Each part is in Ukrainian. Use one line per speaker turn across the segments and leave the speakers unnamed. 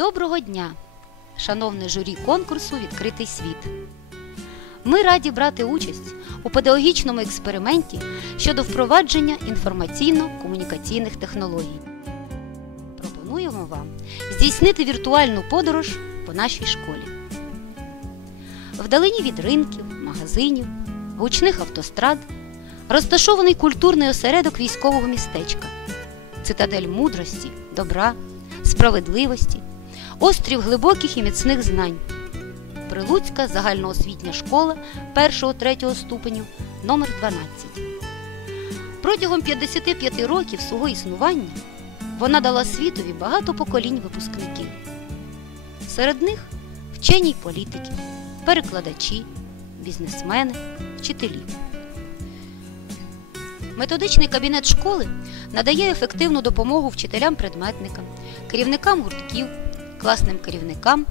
Доброго дня, шановне журі конкурсу Відкритий світ. Ми раді брати участь у педагогічному експерименті щодо впровадження інформаційно-комунікаційних технологій. Пропонуємо вам здійснити віртуальну подорож по нашій школі. Вдалині від ринків, магазинів, гучних автострад розташований культурний осередок військового містечка, цитадель мудрості, добра, справедливості, острів глибоких і міцних знань. Прилуцька загальноосвітня школа 1-3 ступенів номер 12 Протягом 55 років свого існування вона дала світові багато поколінь випускників. Серед них вчені й політики, перекладачі, бізнесмени, вчителі. Методичний кабінет школи надає ефективну допомогу вчителям-предметникам, керівникам гуртків, класним керівникам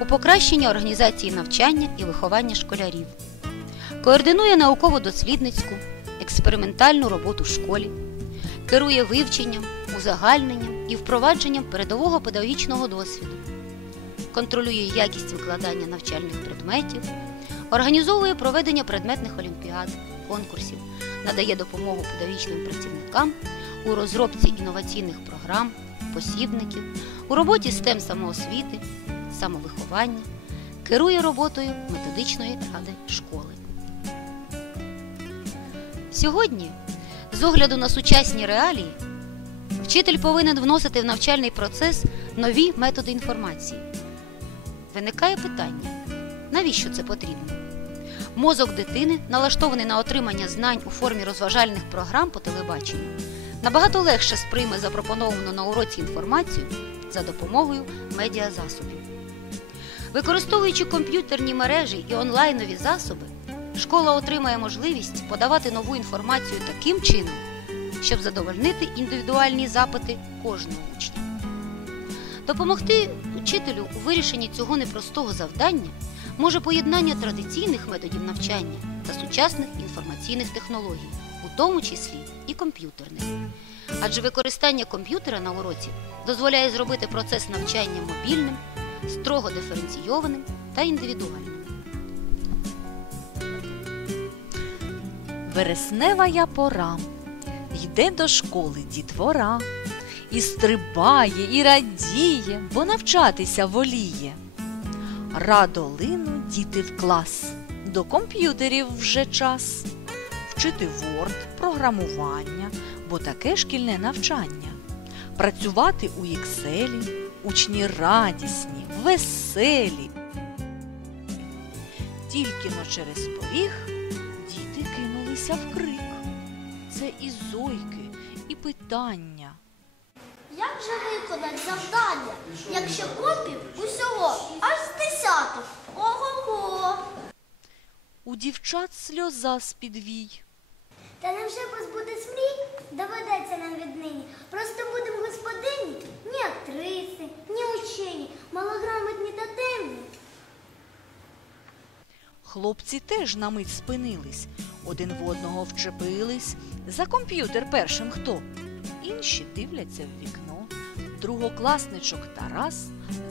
у покращенні організації навчання і виховання школярів, координує науково-дослідницьку, експериментальну роботу в школі, керує вивченням, узагальненням і впровадженням передового педагогічного досвіду, контролює якість викладання навчальних предметів, організовує проведення предметних олімпіад, конкурсів, надає допомогу педагогічним працівникам у розробці інноваційних програм, посібників, у роботі STEM самоосвіти, самовиховання, керує роботою методичної ради школи. Сьогодні, з огляду на сучасні реалії, вчитель повинен вносити в навчальний процес нові методи інформації. Виникає питання, навіщо це потрібно? Мозок дитини, налаштований на отримання знань у формі розважальних програм по телебаченню, набагато легше сприйме запропоновану на уроці інформацію за допомогою медіазасобів. Використовуючи комп'ютерні мережі і онлайнові засоби, школа отримає можливість подавати нову інформацію таким чином, щоб задовольнити індивідуальні запити кожного учня. Допомогти учителю у вирішенні цього непростого завдання може поєднання традиційних методів навчання та сучасних інформаційних технологій, у тому числі і комп'ютерних. Адже використання комп'ютера на уроці дозволяє зробити процес навчання мобільним, строго диференційованим та індивідуальним.
Вересневая пора, йде до школи дітвора, і стрибає, і радіє, бо навчатися воліє. Радо линуть діти в клас, до комп'ютерів вже час. Вчити Word, програмування, бо таке шкільне навчання. Працювати у Excel, учні радісні, веселі. Тільки но через поріг діти кинулися в крик. Це і зойки, і питання.
Як же виконати завдання, якщо копів усього аж десяток? Ого-го!
У дівчат сльоза з-під вій.
Та невже позбутись мрій? Доведеться нам віднині. Просто будемо господині, ні актриси, ні учені, малограмотні та темні.
Хлопці теж на мить спинились, один в одного вчепились. За комп'ютер першим хто? Інші дивляться в вікно. Другокласничок Тарас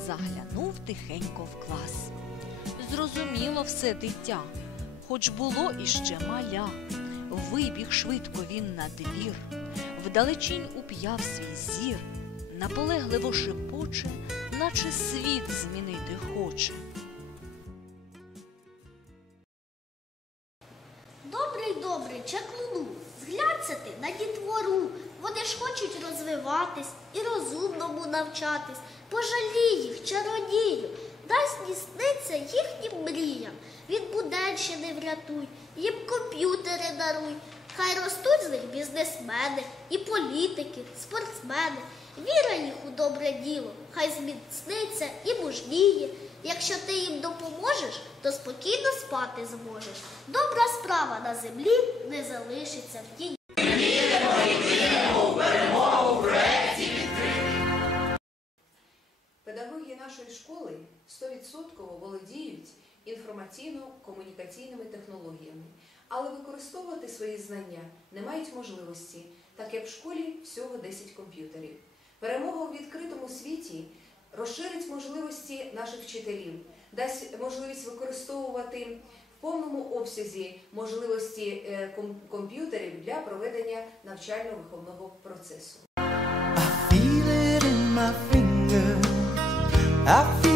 заглянув тихенько в клас. Зрозуміло все дитя, хоч було іще маля. Вибіг швидко він на двір, вдалечінь уп'яв свій зір, наполегливо шепоче, наче світ змінити хоче.
Добрий, добрий, чаклуну, зглянься ти на дітвору. Вони ж хочуть розвиватись і розумному навчатись. Пожалій їх, чародію, дай здійсниться їхнім мріям. Від Буденщини врятуй, їм комп'ютери даруй. Хай ростуть з них бізнесмени, і політики, спортсмени. Віра їх у добре діло, хай зміцниться і мужніє. Якщо ти їм допоможеш, то спокійно спати зможеш. Добра справа на землі не залишиться в тіні.
Педагоги нашої школи 100% володіють інформаційно-комунікаційними технологіями, але використовувати свої знання не мають можливості, так як в школі всього 10 комп'ютерів. Перемога у відкритому світі розширить можливості наших вчителів, дасть можливість використовувати в повному обсязі можливості е, комп'ютерів для проведення навчально-виховного процесу.
My fingers. I feel